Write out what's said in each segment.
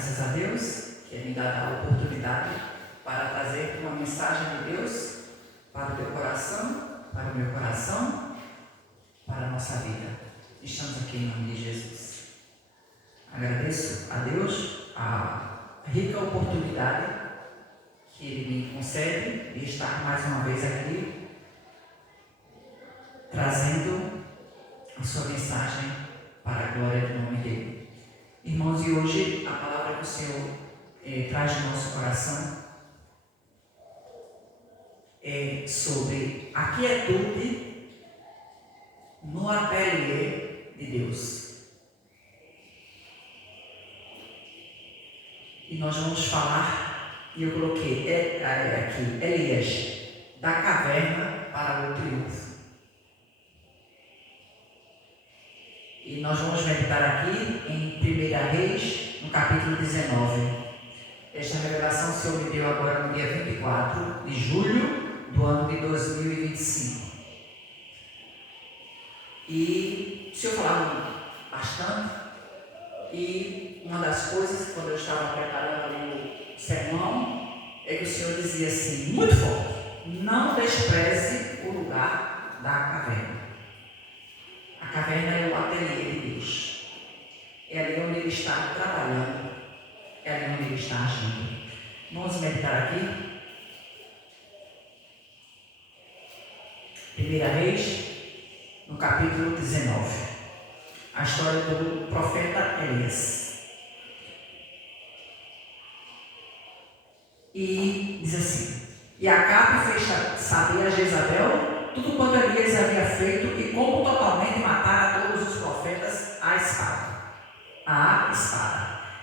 graças a Deus que me dá a oportunidade para trazer uma mensagem de Deus para o teu coração, para o meu coração, para a nossa vida. Estamos aqui em nome de Jesus. Agradeço a Deus a rica oportunidade que Ele me concede de estar mais uma vez aqui, trazendo a sua mensagem para a glória do nome dEle. Irmãos, e hoje a palavra que o Senhor traz no nosso coração é sobre a quietude no ateliê de Deus. E nós vamos falar, e eu coloquei aqui, Elias, da caverna para o triunfo. E nós vamos meditar aqui em 1 Reis, no capítulo 19. Esta revelação o Senhor me deu agora no dia 24 de julho do ano de 2025. E o Senhor falava bastante. E uma das coisas, quando eu estava preparando ali o sermão, é que o Senhor dizia assim, muito forte: não despreze o lugar da caverna. A caverna é o ateliê de Deus. É ali onde Ele está trabalhando. É ali onde Ele está agindo. Vamos meditar aqui. 1 Reis, no capítulo 19. A história do profeta Elias. E diz assim: E Acabe fez saber a Jezabel tudo quanto Elias havia feito e como totalmente matara todos os profetas à espada.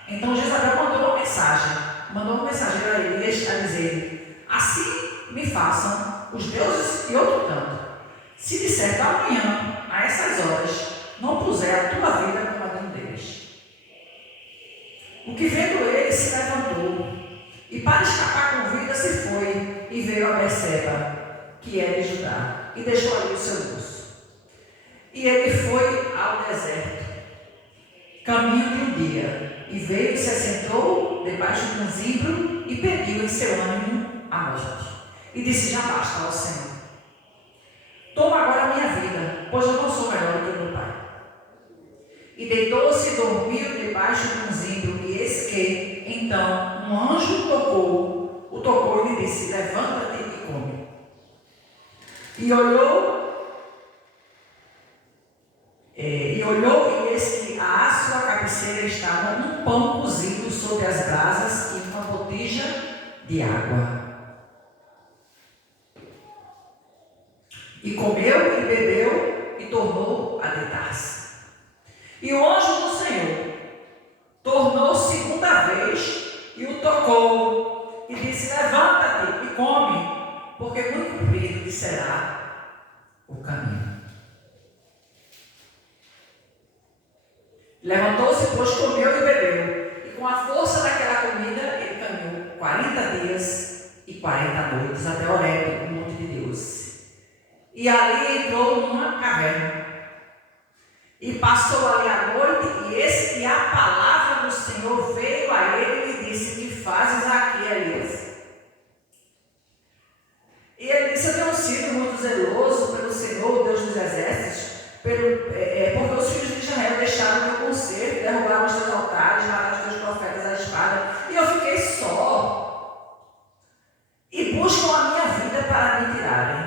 Então Jezabel mandou um mensageiro a Elias a dizer: assim me façam os deuses e outro tanto, se de certo amanhã, a essas horas, não puser a tua vida como a de um deles. O que vendo ele se levantou, e para escapar com vida se foi, e veio a Berseba, que é de Judá, e deixou ali o seu moço. E ele foi ao deserto, caminho de um dia, e veio e se assentou debaixo de um zimbro, e pediu em seu ânimo a morte. E disse: já basta, ó Senhor. Toma agora a minha vida, pois eu não sou melhor do que meu pai. E deitou-se e dormiu debaixo de um zimbro, e eis que, então, um anjo o tocou e lhe disse: levanta-te e come. E olhou, e eis que à sua cabeceira estava um pão cozido sobre as brasas e uma botija de água. E comeu e bebeu e tornou a deitar-se. E o anjo do Senhor tornou segunda vez e o tocou e disse: levanta-te e come, porque muito comprido lhe será o caminho. Levantou-se, pois comeu e bebeu, e com a força daquela comida ele caminhou 40 dias e 40 noites até Horebe, o monte de Deus. E ali entrou numa caverna. E passou ali a noite, e eis que a palavra do Senhor veio a ele e lhe disse: que fazes aqui, Elias? E ele disse: eu tenho sido muito zeloso pelo Senhor, Deus dos exércitos, porque os filhos de Israel deixaram o teu conserto, derrubaram os teus altares, mataram os teus profetas à espada, e eu fiquei só, e buscam a minha vida para me tirarem.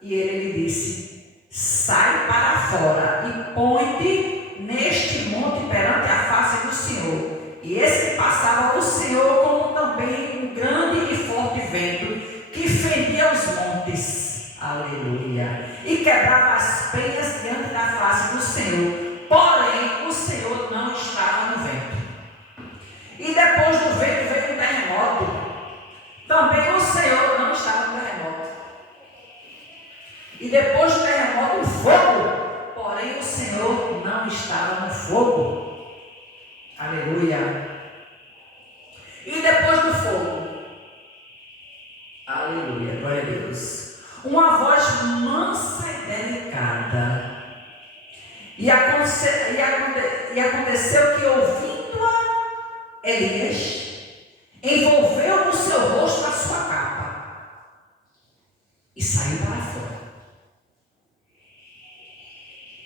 E ele lhe disse: sai para fora e põe-te neste monte perante a face do Senhor. E esse que passava o Senhor como também um grande e forte vento que fendia os montes. Aleluia. E quebrava as penhas diante da face do Senhor. Porém, o Senhor não estava no vento. E depois do vento veio um terremoto. Também o Senhor não estava no terremoto. E depois do terremoto, o fogo. Porém, o Senhor não estava no fogo. Aleluia. E depois do fogo, aleluia, glória a Deus, uma voz mansa e delicada. E aconteceu que, ouvindo-a, Elias envolveu no seu rosto a sua capa e saiu para fora.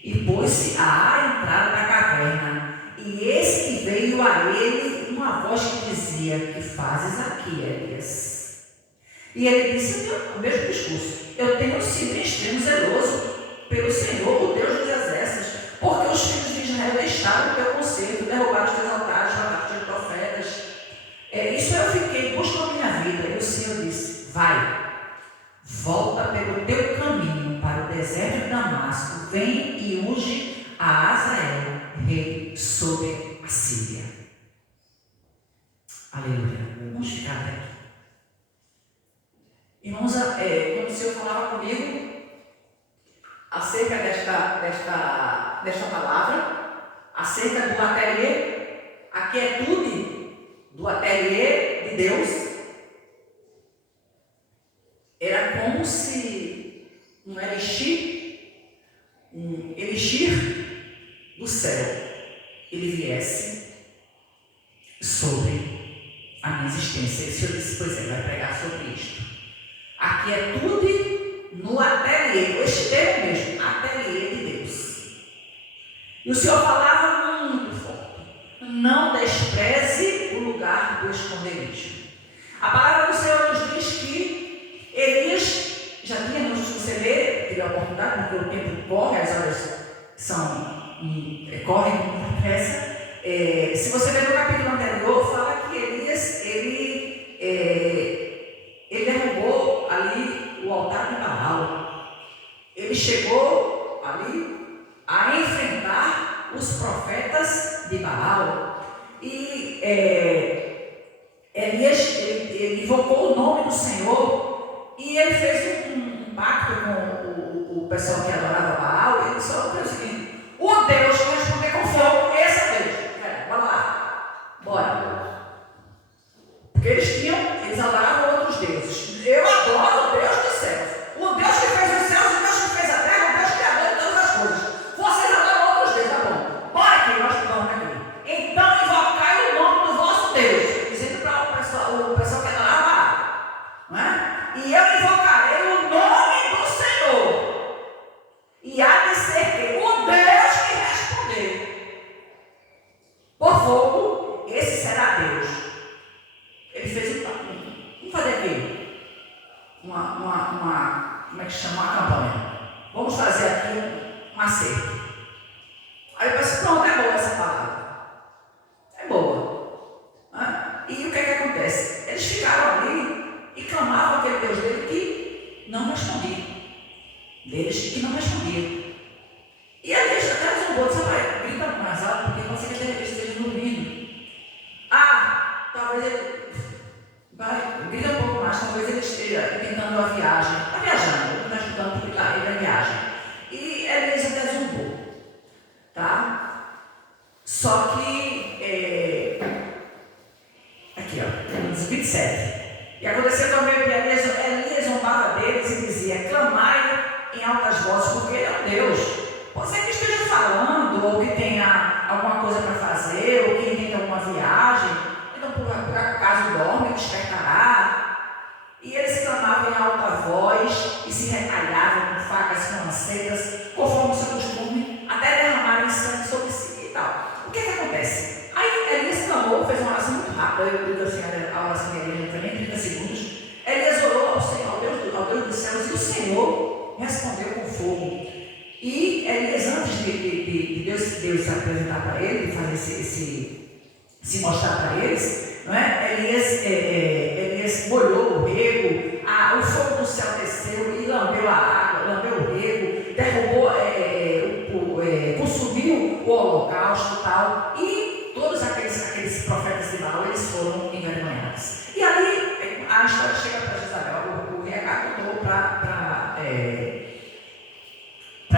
E pôs-se à entrada da caverna, e eis que veio a ele uma voz que dizia: que fazes aqui, Elias? E ele disse o mesmo discurso: eu tenho sido em extremo zeloso pelo Senhor, o Deus dos exércitos, porque os filhos de Israel deixaram o teu conselho, derrubaram os teus altares, mataram os teus profetas. Isso eu fiquei, busco a minha vida. E o Senhor disse: vai, volta pelo teu caminho para o deserto de Damasco, vem e unge a Azael, rei sobre a Síria. Aleluia. Vamos ficar até aqui. Irmãos, quando o Senhor falava comigo acerca desta palavra, acerca do ateliê, a quietude do ateliê de Deus, era como se um elixir do céu, ele viesse sobre a minha existência. E o Senhor disse: pois vai pregar sobre isto. A quietude no ateliê, este termo mesmo, ateliê de Deus. E o Senhor falava muito forte: não despreze o lugar do esconderijo. A palavra do Senhor nos diz que Elias já tinha, antes de você ler, tive a oportunidade, porque o tempo corre, as horas correm com muita pressa. Se você ver no capítulo anterior, fala que Elias, ele derrubou ali o altar de Baal. Ele chegou ali a enfrentar os profetas de Baal. E Elias, ele invocou o nome do Senhor e ele fez um pacto com o pessoal que adorava Baal. Ele disse: o seguinte: o Deus que responder com fogo, esse é Deus. Bora lá, bora. Porque eles adoravam outros deuses. Eu adoro o Deus dos céus, o Deus que fez os céus, o Deus que fez a terra, o Deus criador de todas as coisas. Vocês adoram outros deuses, tá bom? Bora aqui, nós vamos aqui. Então invocai o nome do vosso Deus, dizendo para o pessoal que adorava Baal, não é? E eu invocarei o nome do Senhor, e há de ser que o Deus que responder por fogo, esse será Deus. Ele fez vamos fazer aqui como é que chama? Uma campanha. Vamos fazer aqui um acerto. Aí eu pensei: pronto, é boa essa palavra. É boa. E o que é que acontece? Eles ficaram ali e clamavam aquele Deus dele que não respondia. Deles que não respondia. E a gente até zombou, disse: vai, grita mais alto, porque você que esteja dormindo. Talvez ele grita um pouco mais, talvez ele esteja tentando uma viagem. Está viajando, ele está ajudando porque ele é viagem. E Elias até zombou. Tá? Só que, aqui ó, 27. E aconteceu também que Elias zombava deles e dizia: clamai em altas vozes, porque ele é um Deus. Pode ser que esteja falando, ou que tenha alguma coisa para fazer, ou que tenha alguma viagem. Então, por acaso dorme, despertará. E eles clamavam em alta voz e se retalhavam com facas, com lancetas, conforme o seu costume, até derramarem sangue sobre si e tal. O que acontece? Aí Elias clamou, fez uma oração muito rápida. Eu digo assim: a oração de Elias não foi nem 30 segundos. Elias orou ao Senhor, ao Deus dos céus, e o Senhor respondeu com fogo. E Elias, antes de Deus se apresentar para ele, de fazer se mostrar para eles, não é? Elias molhou o rego, o fogo do céu desceu e lambeu a água, lambeu o rego, derrubou, consumiu o holocausto e tal, e todos aqueles profetas de Baal, eles foram envergonhados. E ali a história chega para Jezabel, o rei Acabe contou para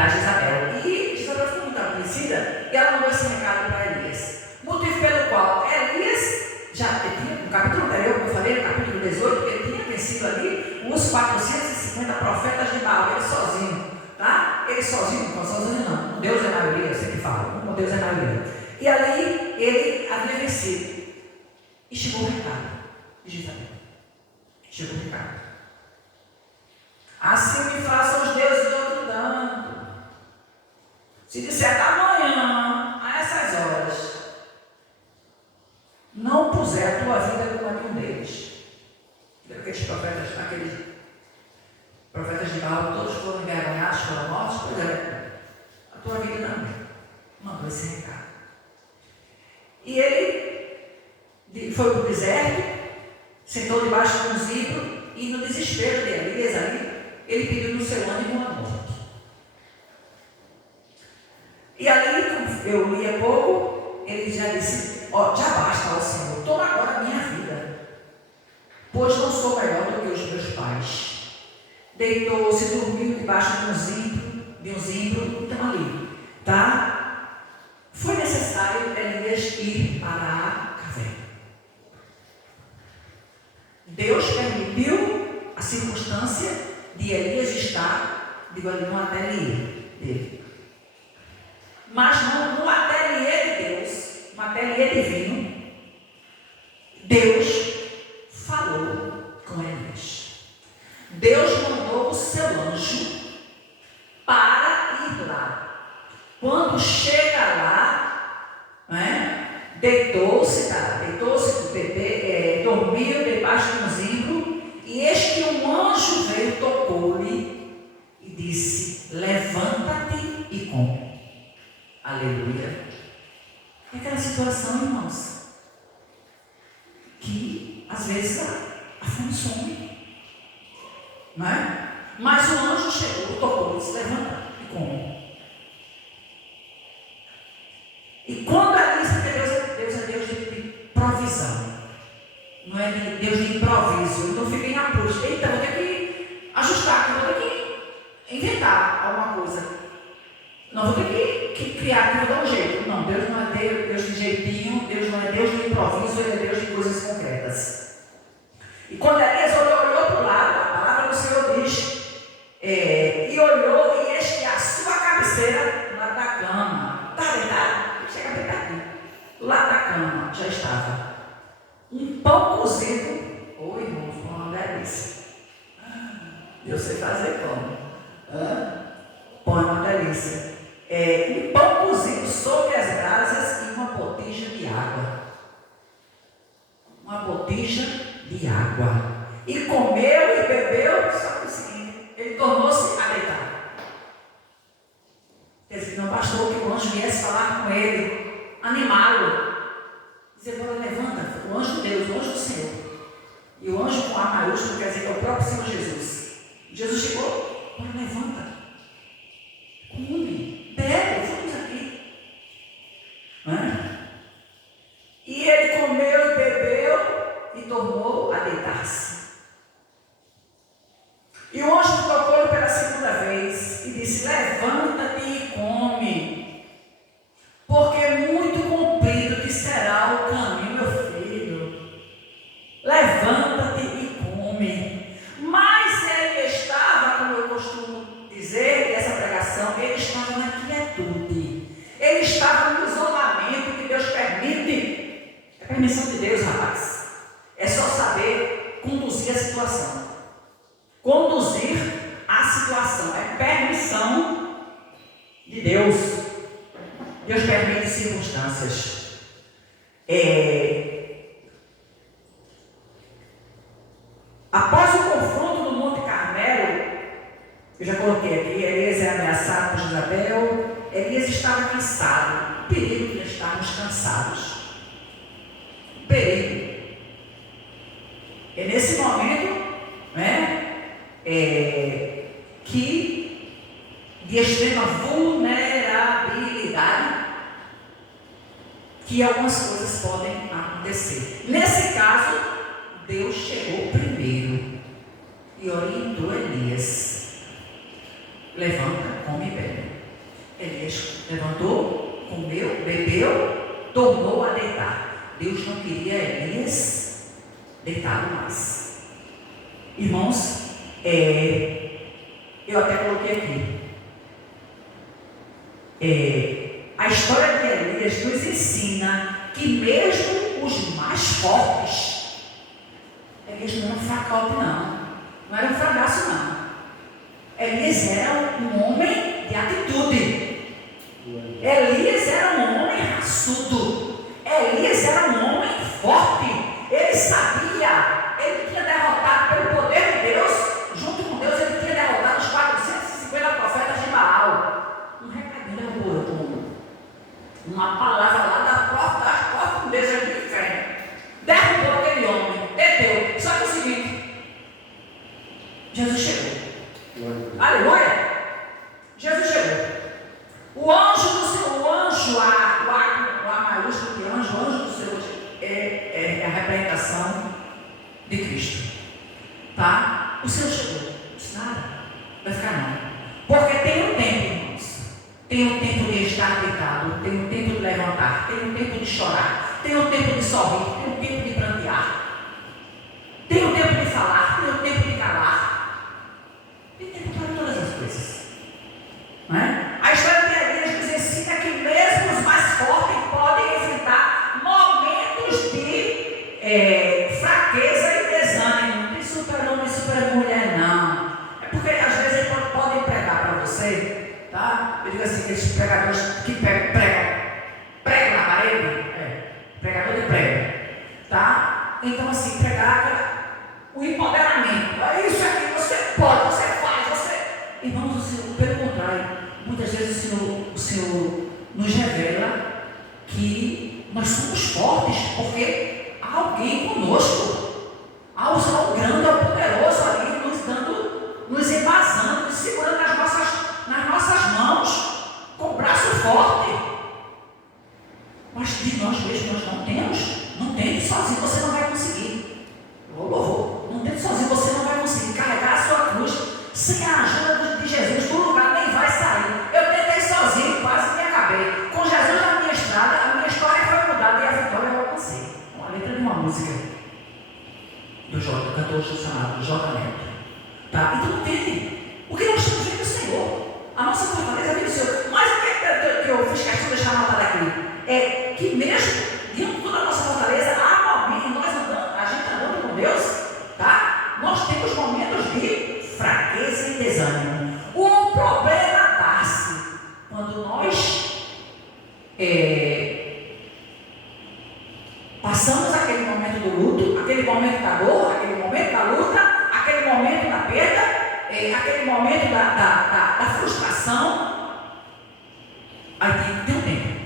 Jezabel, e Jezabel ficou muito aborrecida e ela mandou esse recado para Elias. Motivo pelo qual Elias já tinha, no capítulo anterior, como eu falei, no capítulo 18, ele tinha vencido ali os 450 profetas de Baal, ele sozinho, tá? Ele sozinho não, Deus é maioria, eu sempre falo, Deus é maioria. E ali ele havia vencido. E chegou o recado de Jezabel. Chegou o recado. Assim me façam os deuses de outro tanto. Se disser amanhã, a essas horas, não puser a tua vida como a de um deles. Aqueles profetas de Baal, todos foram envergonhados, foram mortos, pois é, a tua vida também. Mandou esse recado. E ele foi para o deserto, sentou debaixo de um zimbro, e no desespero de Elias ali, ele pediu no seu ânimo a morte. E ali, como eu li há pouco, ele já disse, já basta, ó Senhor, toma agora a minha vida, pois não sou melhor do que os meus pais. Deitou-se, dormiu debaixo de um zimbro, então ali, tá? Foi necessário Elias ir para a caverna. Deus permitiu a circunstância de Elias estar, ali no ateliê dele. Mas no ateliê de Deus, no ateliê divino, Deus falou com Elias. Deus mandou o seu anjo para ir lá. Quando chega lá, deitou-se, dormiu debaixo de um zimbro, e eis que um anjo veio, tocou-lhe e disse: levanta-te e come. Aleluia. É aquela situação, irmãos, que às vezes a fome some, não é? Mas o anjo chegou, tocou, disse: levanta e come. E quando a lista de Deus é Deus de provisão, não é de Deus de improviso. Então fica em apuros. Eita, vou ter que ajustar aqui, vou ter que inventar alguma coisa. Não, vou ter que criar aqui, vou dar um jeito. Não, Deus não é Deus de jeitinho, Deus não é Deus de improviso, Ele é Deus de coisas concretas. E quando Elias olhou para o lado, a palavra do Senhor diz, e olhou, e eis que a sua cabeceira, lá da cama, está deitado? Chega bem aqui. Lá da cama já estava um pão cozido. Oi, irmãos, uma delícia. Eu sei fazer pão. Pão é uma delícia. Um pão cozido sobre as brasas e uma botija de água. Uma botija de água. E comeu e bebeu, só que o seguinte, ele tornou-se a deitar. Quer dizer, não bastou que o anjo viesse falar com ele, animá-lo. Dizer: agora levanta, o anjo de Deus, o anjo do Senhor. E o anjo com A maiúsculo quer dizer que é o próprio Senhor Jesus. Jesus chegou: agora levanta, come, bebe, vamos aqui. E ele comeu e bebeu e tornou a deitar-se. E o anjo tocou-lhe pela segunda vez e disse: levanta-te e come, porque muito comprido te será o caminho, meu filho. Levanta-te e come. Mas ele estava, como eu costumo dizer nessa pregação, ele estava na quietude. Ele estava no isolamento que Deus permite. É permissão de Deus, rapaz. É só saber conduzir a situação. Conduzir a situação é permissão de Deus. Deus permite circunstâncias. Após o confronto do Monte Carmelo, eu já coloquei aqui, Elias é ameaçado por Jezabel. Elias estava cansado. O perigo de estarmos cansados. O perigo. É nesse momento, que de extrema vulnerabilidade, que algumas coisas podem acontecer. Nesse caso, Deus chegou primeiro e orientou Elias: levanta, come e bebe. Elias levantou, comeu, bebeu, tornou a deitar. Deus não queria Elias deitado mais. Irmãos, eu até coloquei aqui. A história de Elias nos ensina que mesmo os mais fortes. Elias não era um fracote, não era um fragaço, não. Elias era um homem de atitude. Elias era um homem raçudo. Elias era um homem forte. Ele sabia, ele tinha derrotado pelo poder de Deus, junto com Deus, ele tinha derrotado os 450 profetas de Baal. Um recadinho por uma palavra lá das portas do desejo do inferno. Derrubou aquele homem, deteu. Só que é o seguinte: Jesus chegou. Aleluia! Jesus chegou. O anjo do Senhor, o A maiúsculo de anjo, o anjo do Senhor é a representação de Cristo. Tá? O Senhor chegou. Não disse nada. Vai ficar não. Porque tem um tempo, irmãos. Tem um tempo de estar deitado, tem um tempo de levantar, tem um tempo de chorar, tem um tempo de sorrir, tem um tempo de prantear, tem um tempo de falar, tem um tempo de calar. Tem tempo para todas as coisas. Não é? A história de Elias nos ensina que mesmo os mais fortes podem enfrentar momentos de fraqueza e desânimo. Não tem super-homem e super-mulher, não. É porque às vezes eles podem pregar para você, tá? Eu digo assim, aqueles pregadores que pregam na parede, pregador de prego, tá? Então assim, pregar o empoderamento. É isso aqui, você pode, você faz, você... Irmãos, o Senhor, pelo contrário, muitas vezes o Senhor nos revela que nós somos fortes, porque há alguém conosco, há o grande, o poderoso ali, nos embasando, nos segurando nas nossas mãos, com o braço forte. Mas de nós mesmos nós não temos. Não tente sozinho, você não vai conseguir. Não tente sozinho, você não vai conseguir carregar a sua cruz sem a ajuda de Jesus. Do lugar nem vai sair. Eu tentei sozinho, quase me acabei. Com Jesus na minha estrada, a minha história foi mudada e a vitória eu alcancei. Uma letra de uma música do cantor chamado J. Neto. Tá? Então não tente. O que nós estamos vendo é o Senhor. A nossa fortaleza vem do Senhor. Mas o que eu fiz questão de deixar anotado aqui é que mesmo diante de toda a nossa fortaleza, há momentos, a gente andando com Deus, tá? Nós temos momentos de fraqueza e desânimo. O problema dá-se quando nós passamos aquele momento do luto, aquele momento da dor, aquele momento da luta, aquele momento da perda, aquele momento da frustração. Aí tem um tempo.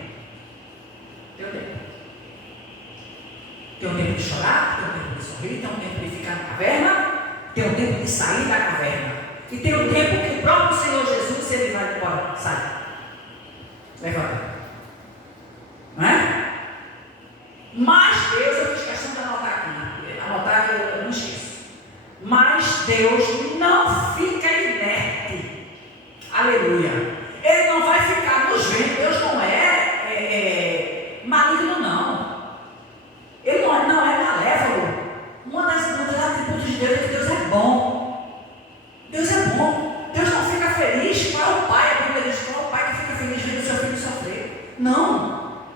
Tem um tempo de chorar, tem um tempo de sorrir, tem um tempo de ficar na caverna, tem um tempo de sair da caverna. E tem um tempo que o próprio Senhor Jesus, ele vai embora, sai. Levanta. Não é? Mas Deus, eu fiz questão de anotar aqui. Anotar eu não esqueço. Mas Deus não fica inerte. Aleluia. Ele não vai ficar nos vendo. Deus não é maligno, não. Ele não é malévolo. Uma das atributos de Deus é que Deus é bom. Deus é bom. Deus não fica feliz. Qual é o pai? A Bíblia diz: qual é o pai que fica feliz vendo seu filho sofrer? Não.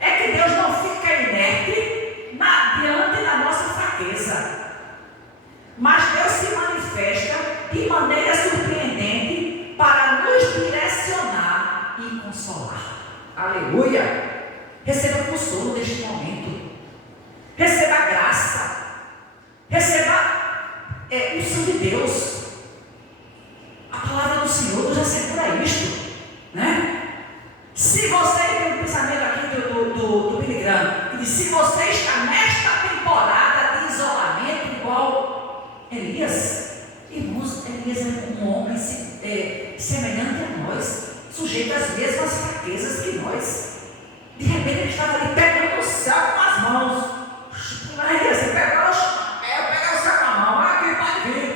É que Deus não fica inerte diante da nossa fraqueza. Mas Deus se manifesta de maneira surpreendente para nos direcionar e consolar. Aleluia! Receba consolo neste momento. Receba graça. Receba unção de Deus. A palavra do Senhor nos assegura isto, né? Se você tem um pensamento aqui do Billy Graham, que diz: se você está nesta temporada de isolamento igual Elias, irmãos, Elias é um homem semelhante a nós, sujeito às mesmas fraquezas que nós. De repente ele estava ali pegando o céu com as mãos. Elias, você pegou o céu com a mão, aqui pode vir.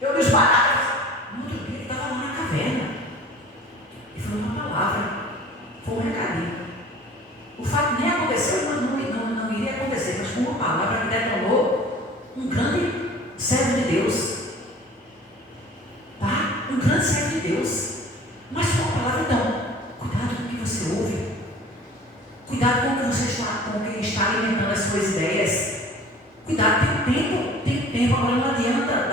Eu disparava. No outro dia ele estava lá na caverna e falou uma palavra. Foi um recadinho. O fato nem aconteceu, mas não iria acontecer, mas foi uma palavra que detonou um grande servo de Deus. Tá? Um grande servo de Deus. Mas foi uma palavra, então, cuidado com o que você ouve. Cuidado Cuidado com o que você está alimentando as suas ideias. Cuidado, tem tempo. Agora não adianta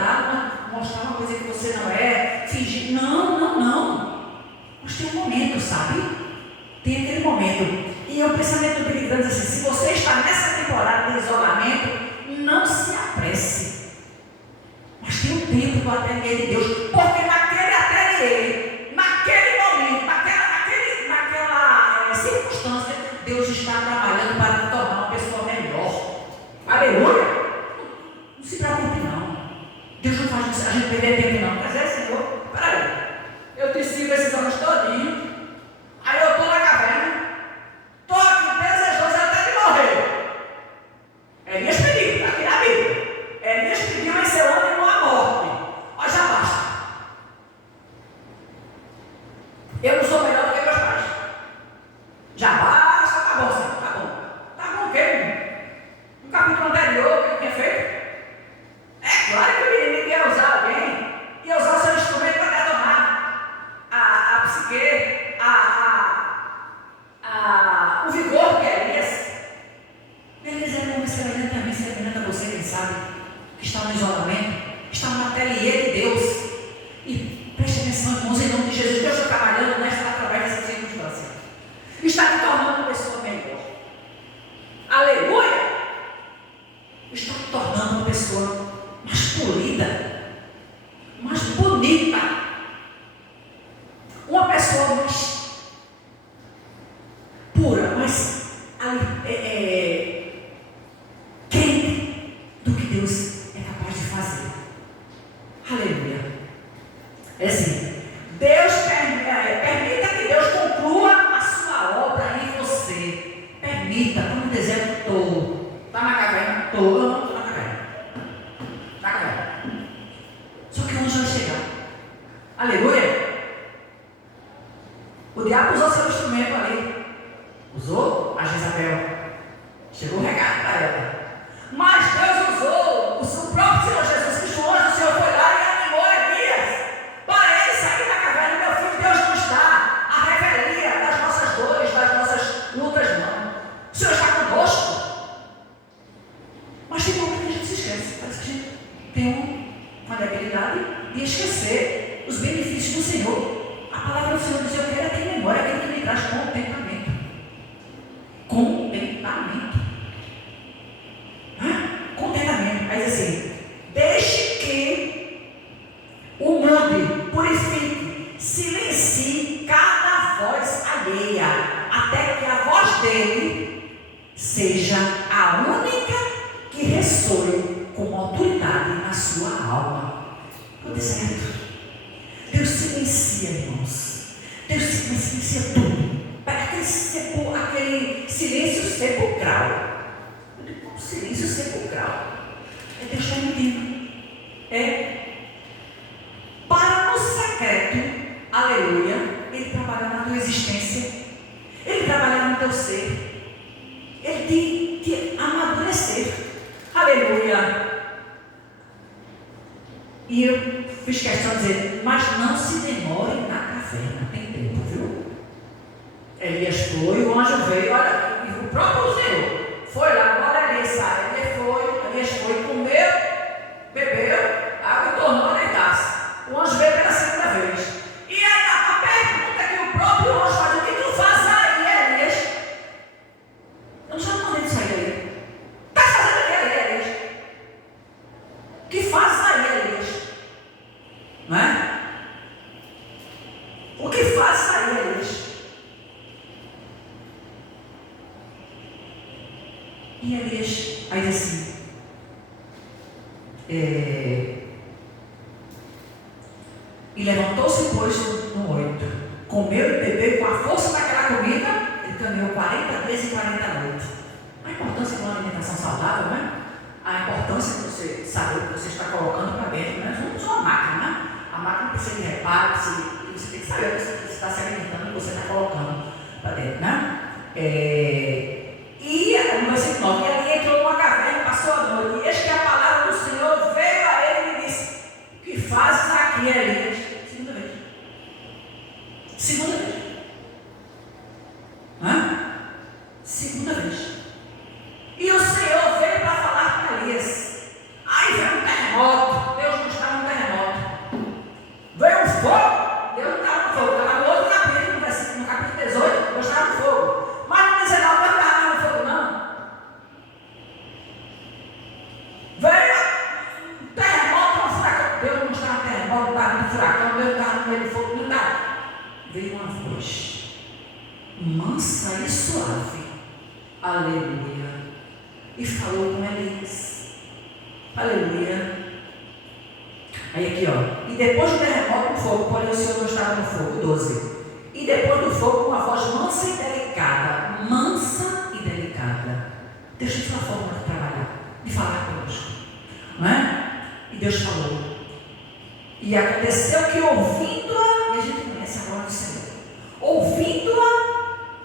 mostrar uma coisa que você não é, fingir. Não. Mas tem um momento, sabe? Tem aquele momento. E o pensamento do Billy Graham diz assim: se você está nessa temporada de isolamento, não se apresse. Mas tem um tempo do ateliê de Deus, porque naquele ateliê, naquele momento, naquela circunstância, Deus está trabalhando para te tornar uma pessoa melhor. Aleluia! Não se preocupe não. Deus não faz a gente perder tempo não. Mas Senhor, peraí, eu te sigo esses anos todinhos, aí eu estou na caverna, estou aqui desejoso até de morrer. Elias pediu, aqui na Bíblia. Elias pediu em seu ano e não a morte. Ó, já basta. Eu não sou melhor do que meus pais. Já basta, tá bom, Senhor, tá bom. Tá bom o quê? No capítulo anterior, o que ele tinha feito? É claro que o inimigo ia usar alguém, ia usar o seu instrumento para detonar a psique, o vigor que é Elias. Elias era um homem semelhante a mim, semelhante a você, quem sabe, que está no isolamento, está no ateliê de Deus. E preste atenção, irmãos, em nome de Jesus, Deus está trabalhando nesta através dessa circunstância. Está te tornando uma pessoa melhor. Aleluia! Está te tornando uma pessoa mais polida, mais bonita, uma pessoa mais pura, mais quente do que Deus é capaz de fazer. Aleluia. É assim, Deus permita que Deus conclua a sua obra em você. Permita, estou no deserto, estou. Está na caverna? Estou. Eu não estou na caverna. Está na caverna. Só que o anjo vai chegar. Aleluia. O diabo usou seu instrumento ali. Usou a Jezabel. Chegou o recado para ela. Mas Deus usou o próprio Senhor Jesus Cristo. O anjo do Senhor foi lá e animou Elias para ele sair da caverna. Meu filho, Deus não está a revelia das nossas dores, das nossas lutas, não. O Senhor está conosco. Mas tem momento que a gente se esquece. Parece que a gente tem uma debilidade de esquecer os benefícios do Senhor. A palavra do Senhor diz: eu quero ter memória, aquele que me traz contentamento. Contentamento. Contentamento. Aí diz assim: deixe que o mude, purifique, silencie cada voz alheia, até que a voz dele seja a única que ressoe com autoridade na sua alma. Tudo certo? Deus silencia, irmãos. Deus silencia tudo. Para aquele silêncio sepulcral. O silêncio sepulcral. Deus está mentindo. Para no secreto, aleluia, Ele trabalhar na tua existência. Ele trabalhar no teu ser. Ele te amadurecer. Aleluia. E eu fiz questão de dizer: mas não se demore na caverna. Tem tempo, viu? Elias foi, o anjo veio, olha, e o próprio Senhor foi lá, agora Elias sai. Elias foi, comeu, bebeu, água e tornou a deitar-se. O anjo veio pela segunda vez. E a pergunta que o próprio anjo faz: o que tu fazes aí, Elias? Eu já não mandei sair daí. Está fazendo o que aí, Elias? O que fazes aí, Elias? Não é? O que fazes aí, Elias? E Elias, aí diz assim, e levantou-se, pois, no 8, comeu e bebeu, com a força daquela comida, ele caminhou 40 dias e 40 noites. A importância de uma alimentação saudável, né? A importância de você saber o que você está colocando para dentro, né? Nós somos uma máquina, né? A máquina precisa de reparo, você tem que saber o que você está se alimentando e o que você está colocando para dentro, né? E no versículo 9, e ali entrou numa caverna, passou a noite, e eis que a palavra do Senhor veio a ele e disse: o que fazes aqui, Elias? Segunda vez. Segunda Segunda vez. E o Senhor veio para falar com Elias. Aí veio um terremoto. Deus não estava no terremoto. Veio um fogo. Deus não estava no fogo. Estava no outro capítulo, no capítulo 18. Deus estava no fogo. Mas no 19 não estava no fogo, não. Veio um terremoto, um furacão. Deus não estava no terremoto, não estava no furacão. Deus não estava no meio do fogo, não estava. Veio uma voz mansa e suave. Aleluia. E falou com Elias. Aleluia. Aí aqui, ó. E depois do terremoto, o fogo, porém o Senhor não estava no fogo. 12. E depois do fogo, uma voz mansa e delicada. Mansa e delicada. Deixa a sua forma de trabalhar, de falar conosco. Não é? E Deus falou. E aconteceu que ouvindo-a, e a gente conhece a voz do Senhor. Ouvindo-a,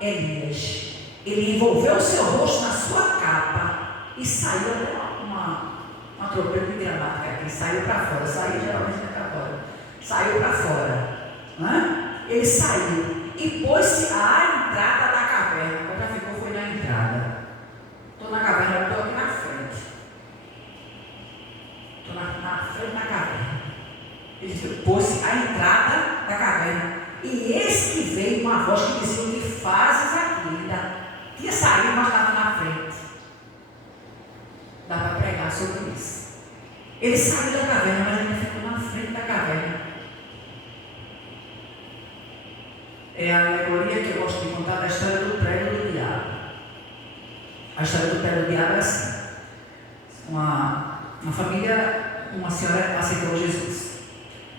Elias, ele envolveu o seu rosto na sua capa e saiu até uma tropeira de gramática aqui, saiu para fora, saiu geralmente para fora, saiu para fora, né? Ele saiu e pôs-se à entrada da caverna. Quando já ficou, foi na entrada. Estou na caverna, estou aqui na frente. Estou na frente da caverna. Ele pôs-se à entrada da caverna. E eis que veio uma voz que dizia: o que fazes aqui? Tinha saído, mas estava na frente. Dá para pregar sobre isso. Ele saiu da caverna, mas ainda ficou na frente da caverna. É a alegoria que eu gosto de contar da história do prego do diabo. A história do prego do diabo é assim. Uma família, uma senhora aceitou Jesus.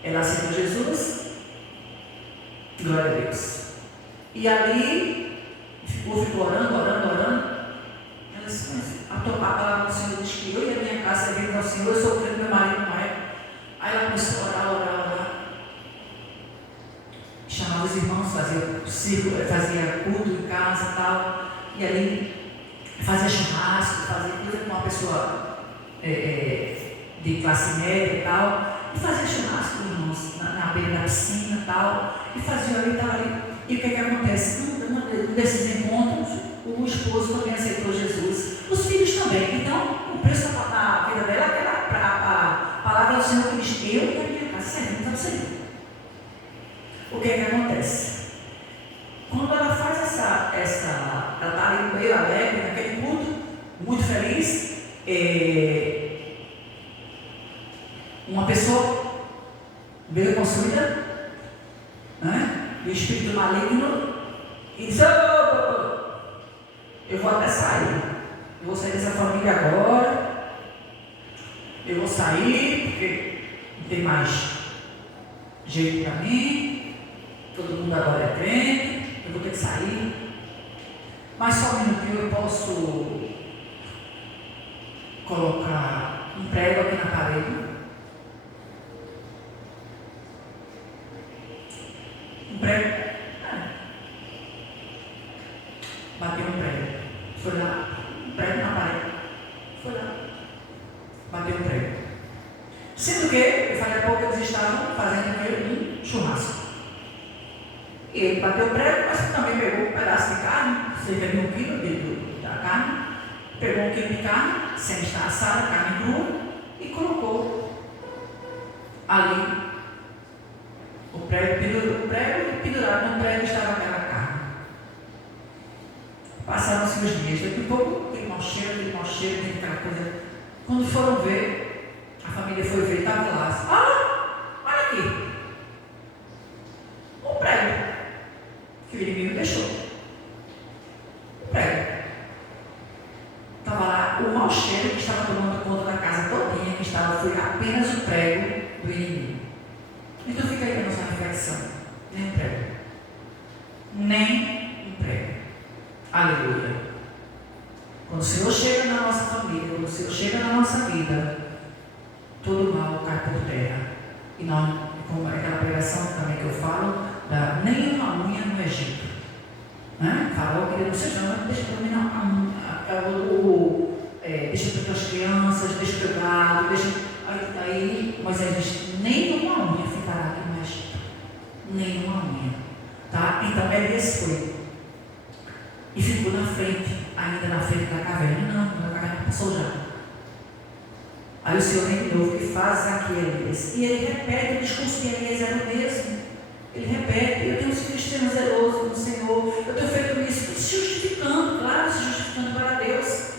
Ela aceitou Jesus, glória a Deus. E ali ficou orando. Ela disse: a palavra do Senhor diz que eu e a minha casa servimos ao Senhor, eu sou crente, meu marido não é. Aí ela começou a orar. Chamava os irmãos, fazia círculo, fazia culto em casa e tal. E ali fazia churrasco, fazia coisa com uma pessoa de classe média e tal. E fazia churrasco, irmãos, na beira da piscina e tal. E fazia ali e tal. E o que acontece? Num desses encontros, o esposo também aceitou Jesus. Os filhos também. Então, o preço da vida dela é a palavra do Senhor que diz: eu e a minha casa servimos ao Senhor. O que acontece? Quando ela faz ela está ali meio alegre, naquele culto, muito feliz, uma pessoa veio possuída, né, do espírito maligno e disse: eu vou até sair, eu vou sair dessa família agora, eu vou sair porque não tem mais jeito para mim. Todo mundo agora é crente, eu vou ter que sair. Mas só um minutinho, eu posso colocar um prego aqui na parede. Um prego. Bateu um prego. Foi lá. Um prego na parede. Foi lá. Bateu um prego. Sendo que, eu falei há pouco, eles estavam fazendo um churrasco. E ele bateu o prego, mas também pegou um pedaço de carne, cerca de 1 quilo da carne, pegou 1 quilo de carne, sem estar assada, carne crua, e colocou ali o prego e pendurado no prego estava aquela carne. Passaram-se os dias, daqui a pouco, aquele mau cheiro, aquela coisa. Quando foram ver, a família foi ver, estava lá. Olha aqui. O prego que o inimigo deixou. O prego. Estava lá o mau cheiro que estava tomando conta da casa todinha, foi apenas o prego do inimigo. Então fica aí a nossa reflexão. Nem um prego. Nem um prego. Aleluia. Quando o Senhor chega na nossa família, quando o Senhor chega na nossa vida, todo mal cai por terra. E não, como aquela pregação também que eu falo, nem uma unha no Egito. Né? Falou que ele não seja, deixa eu dominar deixa eu ter as crianças, deixa eu ter gado, aí Moisés diz: nem uma unha ficará aqui no Egito. Nem uma unha. Tá? Então Elias foi e ficou na frente, aí ainda na frente da caverna. Não, a caverna passou já. Aí o Senhor vem de novo, que faz aqui, Elias. E ele repete o discurso que Elias era o mesmo. Ele repete: eu tenho sido extremo zeloso com o Senhor, eu tenho feito isso, se justificando, claro, se justificando para Deus.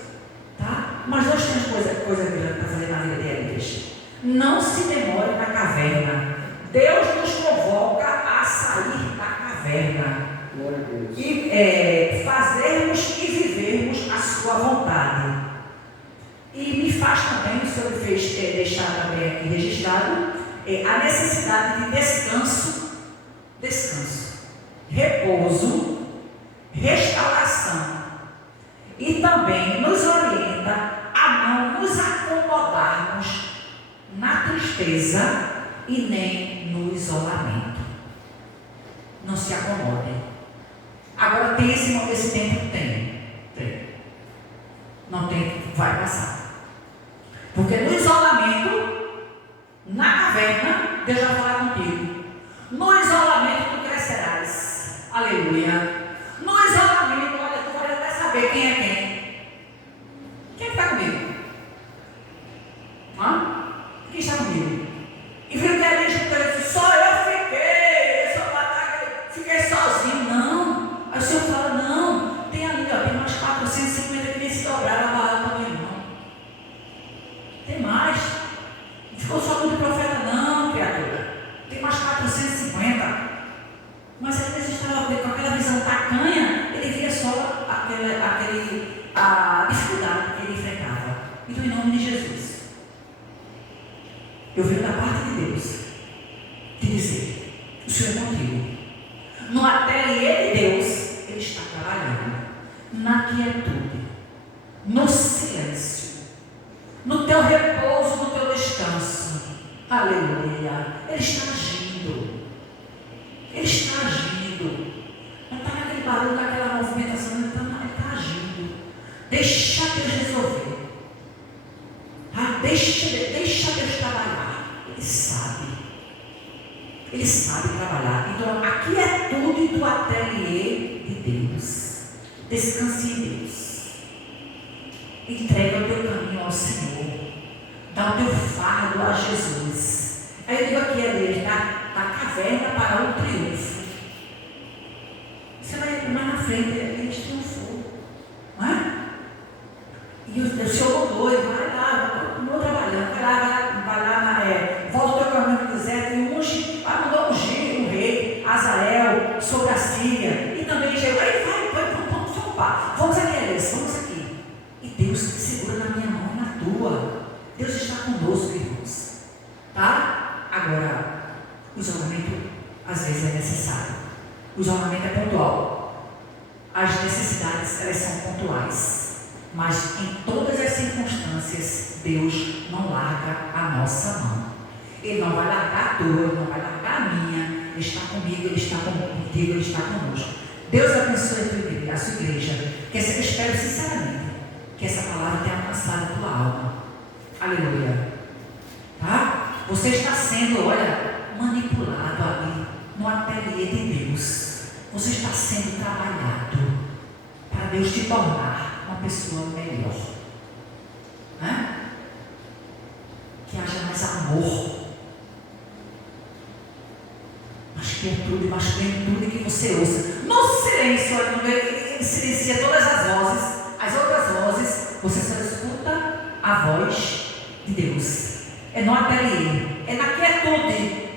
Tá? Mas nós temos coisa grande para fazer na vida de Elias. Não se demore na caverna. Deus nos convoca a sair da caverna e fazermos e vivermos a sua vontade. E me faz também, o Senhor fez deixar também aqui registrado, a necessidade de descanso, repouso, restauração. E também nos orienta a não nos acomodarmos na tristeza e nem no isolamento. Não se acomodem. Agora tem esse tempo? Tem. Não tem, vai passar. Porque no isolamento, na caverna, Deus vai falar contigo. No isolamento tu crescerás. Aleluia. No isolamento, olha, tu vai até saber quem é quem. Quem está comigo? Quem está comigo? E viu que a gente só eu fiquei sozinho. Não. Aí o Senhor fala: não, tem ali, ó, tem mais 450 que nem se dobraram a barra para mim, não. Tem mais. Não ficou só com o profeta, não, criatura. Tem mais 450. Mas às vezes estava com aquela visão tacanha, ele via só a dificuldade que ele enfrentava. Então, em nome de Jesus, eu venho da parte de Deus te dizer: o Senhor é contigo. No ateliê de Deus, Ele está trabalhando. Na quietude, no silêncio, no teu repouso, no teu descanso. Aleluia. Ele está agindo. Ele está agindo. Não está naquele barulho, naquela movimentação. Ele está agindo. Deixa Deus resolver. Deixa Deus trabalhar. Ele sabe. Ele sabe trabalhar. Então, a quietude do ateliê de Deus. Descanse em Deus. Entrega o teu caminho ao Senhor. Dá o teu fardo a Jesus. Aí eu digo aqui, Elias, da caverna para o triunfo. Você vai mais na frente, Elias triunfou. Não é? E o Senhor mudou, ele vai lá, continuou trabalhando, vai lá, volta o teu caminho do deserto e unge, mandou ungir o rei, Azael, sobre a Síria, e também Jeú. Aí vamos aqui, Elias, vamos aqui. E Deus segura na minha mão e na tua. Deus está conosco, irmãos. Tá? Agora, o isolamento às vezes é necessário. O isolamento é pontual. As necessidades, elas são pontuais. Mas em todas as circunstâncias, Deus não larga a nossa mão. Ele não vai largar a tua, Ele não vai largar a minha. Ele está comigo, Ele está contigo, Ele está conosco. Deus abençoe a sua igreja. Que eu espero sinceramente que essa palavra tenha alcançado a tua alma. Aleluia. Tá? Você está sendo, manipulado ali no ateliê de Deus. Você está sendo trabalhado para Deus te tornar uma pessoa melhor. Né? Que haja mais amor, mais quietude, mais plenitude, que você ouça. No silêncio, ele silencia todas as vozes, as outras vozes, você só escuta a voz de Deus. É no ateliê, é na quietude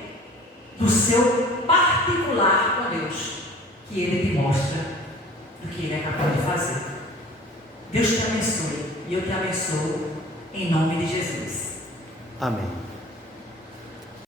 do seu particular com Deus, que Ele te mostra do que Ele é capaz de fazer. Deus te abençoe e eu te abençoo em nome de Jesus. Amém.